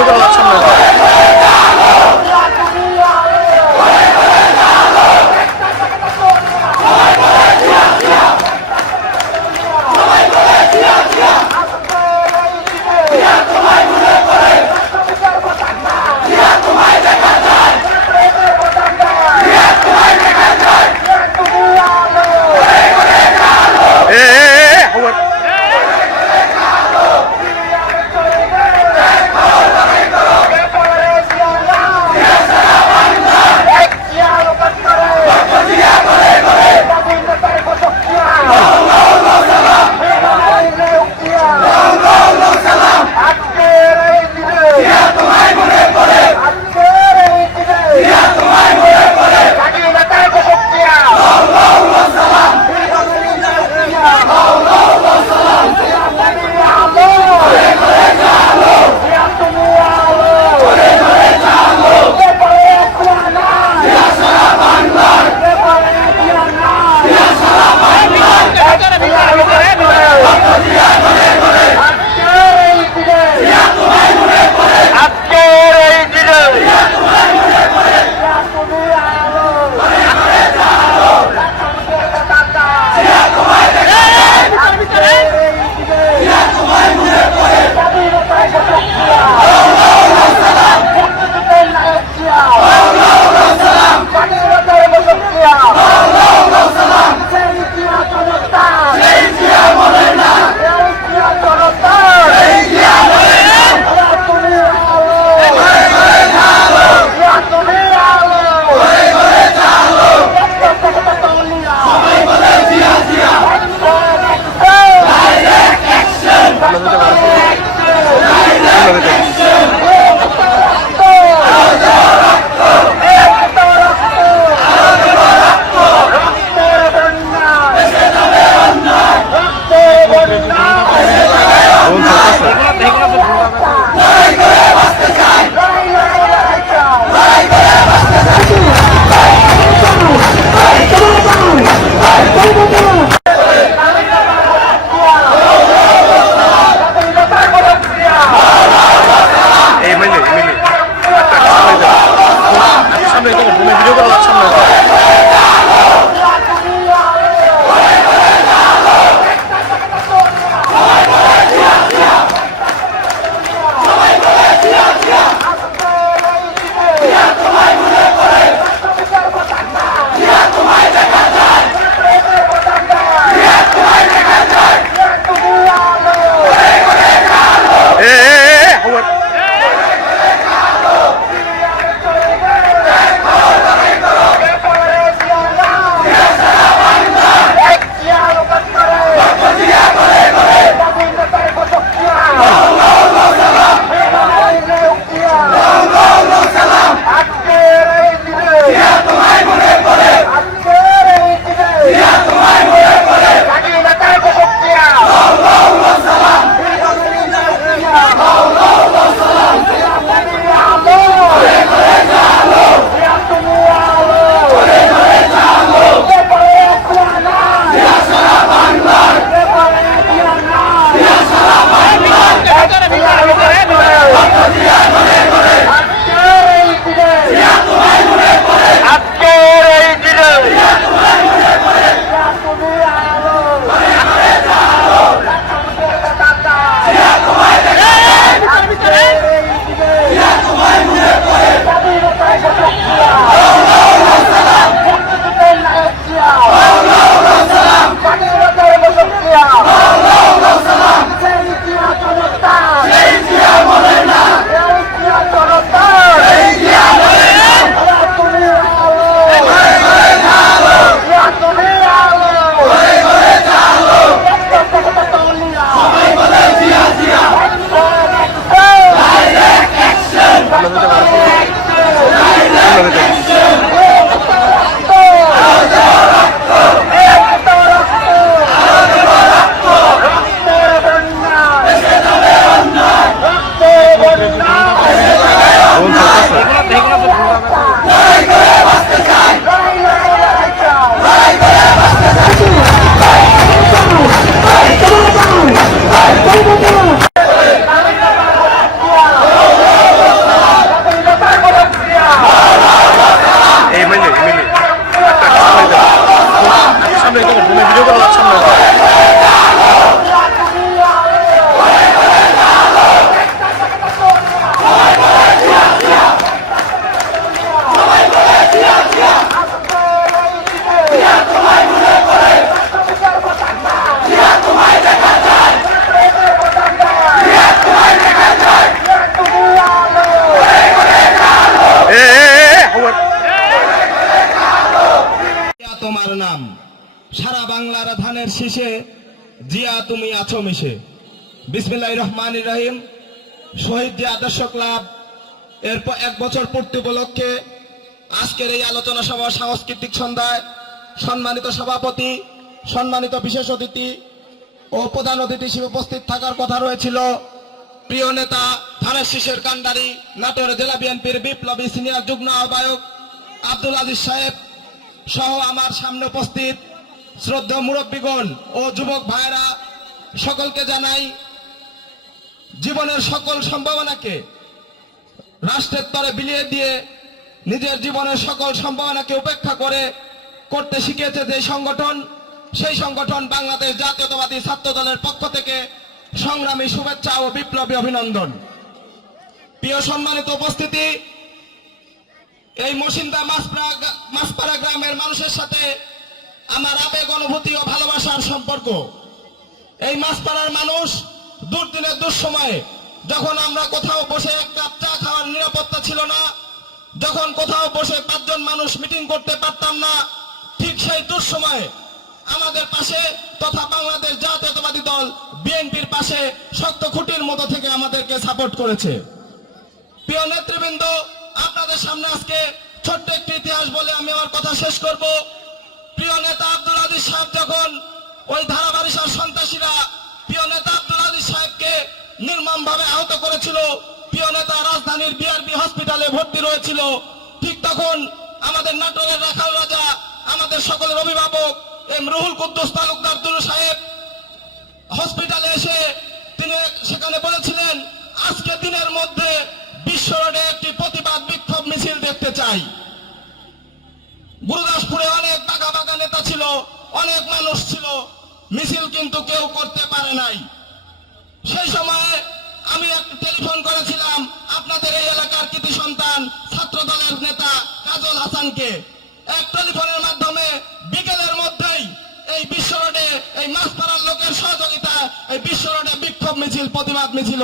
Video করে যাচ্ছেন না। ভিডিও করে যাচ্ছেন না। তোমার নাম, সারা বাংলার ধানের শীষে জিয়া তুমি আছো মিশে। বিসমিল্লাহির রহমানির রহিম। শহীদ জিয়া আদর্শ ক্লাব এর 1 বছর পূর্তি উপলক্ষে আজকের এই আলোচনা সভা সাংস্কৃতিক সন্ধ্যায় সম্মানিত সভাপতি, সম্মানিত বিশেষ অতিথি ও প্রধান অতিথি হিসেবে উপস্থিত থাকার কথা রয়েছিল প্রিয় নেতা ধানের শীষের কান্ডারি নাটোর জেলা বিএনপির বিপ্লবী সিনিয়র যুগ্ম আহ্বায়ক আব্দুল আজিজ সাহেব সহ আমার সামনে উপস্থিত শ্রদ্ধেয় মুরব্বীগণ ও যুবক ভাইরা, সকলকে জানাই জীবনের সকল সম্ভাবনাকে রাষ্ট্রের তরে বিলিয়ে দিয়ে নিজের জীবনের সকল সম্ভাবনাকে উপেক্ষা করে করতে শিখিয়েছে যে সংগঠন, সেই সংগঠন বাংলাদেশ জাতীয়তাবাদী ছাত্র দলের পক্ষ থেকে সংগ্রামী শুভেচ্ছা ও বিপ্লবী অভিনন্দন। প্রিয় সম্মানিত উপস্থিতি, এই মসিন্দা মাছপাড়া গ্রামের মানুষের সাথে আমার আবেগ, অনুভূতি ও ভালোবাসার সম্পর্ক। এই মাছপাড়ার মানুষ দুর্দিনের দুঃসময়ে, যখন আমরা কোথাও বসে এক কাপ চা খাওয়ার নিরাপত্তা ছিল না, যখন কোথাও বসে 5 জন মানুষ মিটিং করতে পারতাম না, ঠিক সেই দুঃসময়ে আমাদের পাশে তথা বাংলাদেশ জাতীয়তাবাদী দল বিএনপির পাশে শক্ত খুঁটির মতো থেকে আমাদেরকে সাপোর্ট করেছে। প্রিয় নেতৃবৃন্দ, আপনাদের সামনে আজকে ছোট্ট একটি ইতিহাস বলে আমি আমার কথা শেষ করব। প্রিয় নেতা আব্দুল আজিজ সাহেব যখন ওই ধারাবারিশার সন্ত্রাসীরা প্রিয় নেতা আব্দুল আজিজ সাহেবকে নির্মমভাবে আহত করেছিল, প্রিয় নেতা রাজধানীর বিআরবি হসপিটালে ভর্তি রয়েছিল, ঠিক তখন আমাদের নাটোরের রাখাল রাজা, আমাদের সকলের অভিভাবক এম রুহুল কুদ্দুস তালুকদার দুলু সাহেব হসপিটালে এসে তিনি সেখানে বলেছিলেন, আজকে দিনের মধ্যে বিশ্ব রোডে একটি প্রতিবাদ বিক্ষোভ মিছিল দেখতে চাই। গুরুদাসপুরে অনেক বাঘা বাঘা নেতা ছিল, অনেক মানুষ ছিল, মিছিল কিন্তু কেউ করতে পারে নাই। সেই সময়ে আমি একটা টেলিফোন করেছিলাম আপনাদের এই এলাকার কৃতি সন্তান ছাত্র দলের নেতা কাজল হাসানকে। এক টেলিফোনের মাধ্যমে বিকেলের মধ্যেই এই বিশ্ব রোডে এই মাছপাড়ার লোকের সহযোগিতা এই বিশ্ব রোডে বিক্ষোভ মিছিল, প্রতিবাদ মিছিল